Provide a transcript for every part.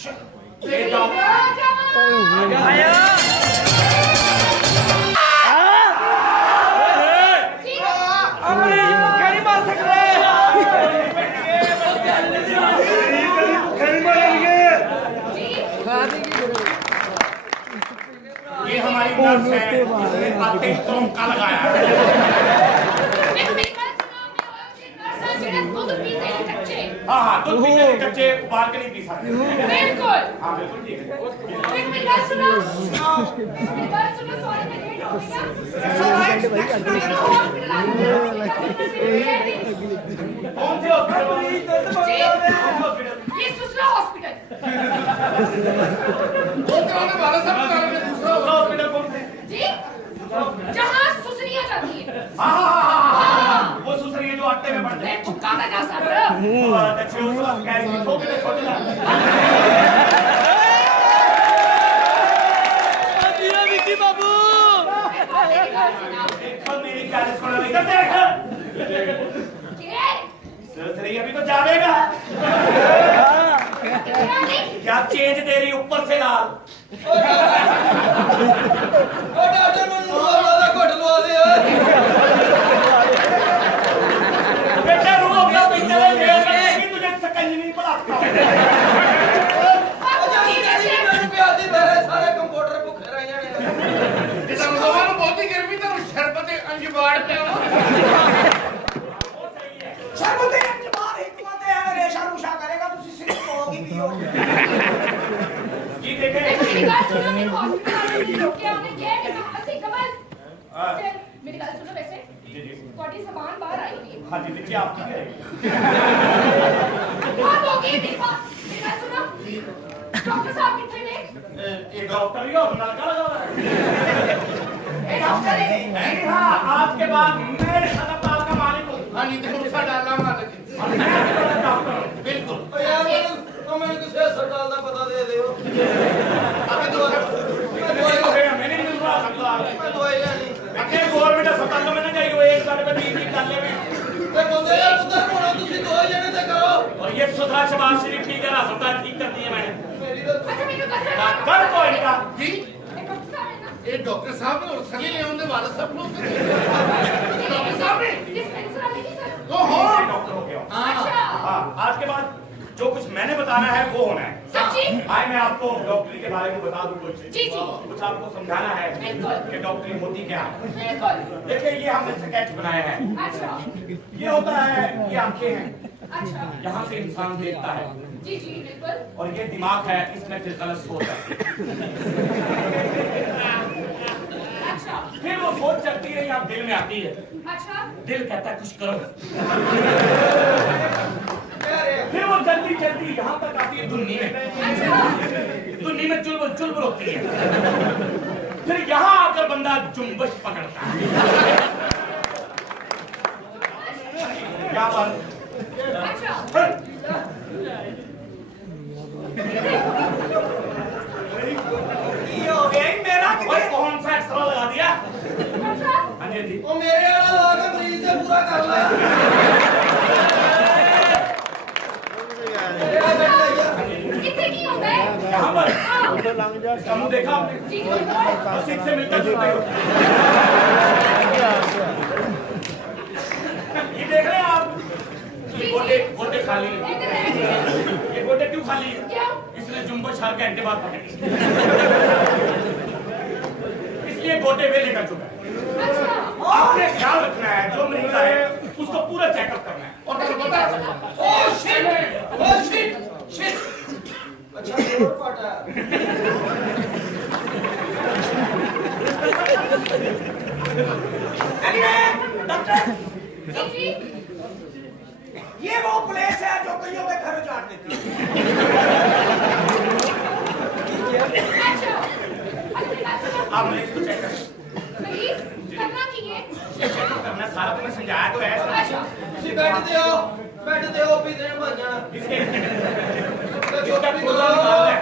ये हमारी नर्स है, इसने आते ही तोमका लगाया। हाँ हाँ, दूध पीते थे कच्चे, उबाल के नहीं पी सकते। बिल्कुल। हाँ बिल्कुल ठीक है। मेरी बात सुनो। मेरी बात सुनो, सॉरी मैं लेट हो गया। कौन से हॉस्पिटल? ये सुसरा हॉस्पिटल। दूसरा हॉस्पिटल कौन से? जी, जहाँ सुसरियाँ जाती है। हाँ, वो सुसरी है जो आटे में पड़ते हैं। मैं चुका का जा सकता। अच्छे उस वक्त कह रही थी, छोटे छोटे ना। बाबू देखो मेरी क्या सुना नहीं करते हैं। सुसरी अभी तो जावेगा। क्या चेंज दे रही ऊपर से लाल? बेटा रुको, क्या पीछे तुझे सकंजनी पलाता हूँ। जी देखें। मेरी बात सुनो, मेरे हॉस्पिटल में लोग क्या उन्हें क्या कि कहाँ से कमल? मेरी बात सुनो वैसे। जी जी। बॉडी सामान बाहर आई हुई है। हाँ जी देखिए आपकी क्या है? बात हो गई मेरी बात। मेरी बात सुनो। डॉक्टर साहब कितने ने? एक डॉक्टर ही हो, नलका लगा हुआ है। डॉक्टर है। नहीं हाँ, आज के बाद मैं अस्पताल का मालिक हूँ। हाँ नहीं तो उसका डालना मालिक बिल्कुल। यार मैंने किसी अस्पताल का पता दे दो। मैंने नहीं मिल रहा अस्पताल। मैं दवाई लेनी। अकेले गवर्नमेंट अस्पताल में ना जाइए, एक साल में 3 दिन डालने में। ते बंदे यार उधर होना तुसी दवाई लेने ते करो। और ये सुधरा शबाज शरीफ ठीक है, अस्पताल ठीक कर दिए मैंने। मेरी तो अच्छा मेरे को कर तो इनका। जी डॉक्टर साहब है ना? ये डॉक्टर साहब ने और सगे ले होने वाले सब लोग डॉक्टर साहब ने डिस्पेंसर वाले नहीं सर? तो हो डॉक्टर हो गया। अच्छा। हाँ, आज के बाद जो कुछ मैंने बताना है वो होना है। सच्ची? आए मैं आपको डॉक्टरी के बारे में बता दूं कुछ। जी जी। कुछ आपको समझाना है बिल्कुल। कि डॉक्टरी होती क्या है। बिल्कुल। देखिए ये हमने स्केच बनाया है। अच्छा। ये होता है, ये आंखें हैं, अच्छा। यहाँ से इंसान देखता है। जी जी बिल्कुल। और ये दिमाग है, इसमें फिर गलत सोच है। अच्छा। फिर वो सोच चलती है, यहाँ दिल में आती है। अच्छा। दिल कहता है कुछ करो। फिर वो जल्दी जल्दी यहाँ तक आती है धुन्नी में। अच्छा। धुन्नी में चुलबुल चुलबुल होती है। फिर यहाँ आकर बंदा जुम्बश पकड़ता है। क्या बात? अच्छा। ये हो गया ही मेरा। ओए कौन सा एक्स्ट्रा लगा दिया? अच्छा। हाँ जी जी। वो मेरे वाला लगा के मरीज से पूरा कर ला। कितने की हो गए? यहाँ पर समूह देखा आपने? जी जी। बस इससे मिलता जुलता ही होता है। ये देख रहे हैं आप? ये गोटे गोटे खाली है। ये गोटे क्यों खाली है? क्या? इसने जुम्बश हर घंटे बाद पकड़ी। इसलिए गोटे वे लेकर चुका है। अच्छा। आपने ख्याल रखना है, जो मरीज आए उसको पूरा चेकअप करना है। और oh shit oh shit shit अच्छा जोर फटा डॉक्टर, जी जी। ये वो प्लेस है जो कईयों के घर उजाड़ देती है। अच्छा। आप मरीज को चेक करें। मरीज करना की है? चेकअप करना सारा तुम्हें समझाया तो है। अच्छा। तुसी बैठ दे ओपी देन बन जाना इसके इसका भी गुर्दा निकाल ले।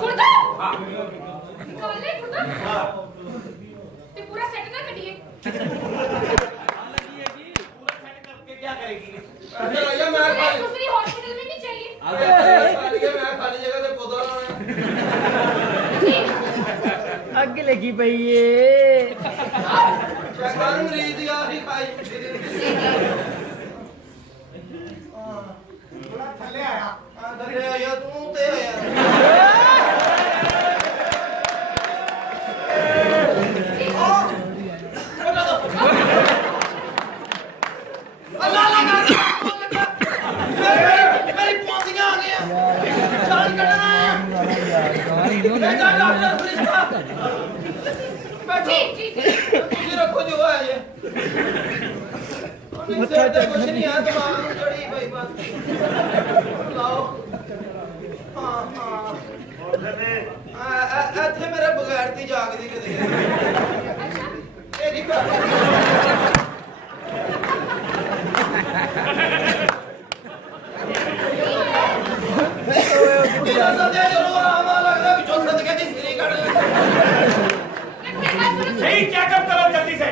गुर्दा? हाँ। निकाल ले गुर्दा? हाँ। ते पूरा सेट ना करिए। पूरा सेट करके क्या करेगी? अच्छा या मैं दूसरी हॉस्पिटल में नहीं चाहिए। अरे मैं लगी पई है चेक मरीज यार ही खाई पिछे दे थोड़ा थल्ले आया थले आया तू ते आया अल्लाह लगा मेरी पहुंचियां आ गया जान कटना बेटा डॉक्टर फरिश्ता जी जी जी ਤੁਸੀਂ ਰੱਖੋ ਜੋ ਹੈ ਜੇ ਮੱਥਾ ਤੇ ਕੁਛ ਨਹੀਂ ਆ ਦਿਮਾਗ ਨੂੰ ਚੜੀ ਬਈ ਬਸ ਲਾਓ ਹਾਂ ਹਾਂ ਇੱਥੇ ਮੇਰੇ ਬਗੈਰ ਦੀ ਜਾਗਦੀ ਕਿਤੇ ਤੇਰੀ ਮੇਰਾ ਸਦੇ ਜਦੋਂ ਆਰਾਮ ਲੱਗਦਾ ਵਿੱਚੋਂ ਸਦਕੇ ਦੀ ਸਿਰੀ ਕੱਢ ਲੈ सही चेकअप करो जल्दी से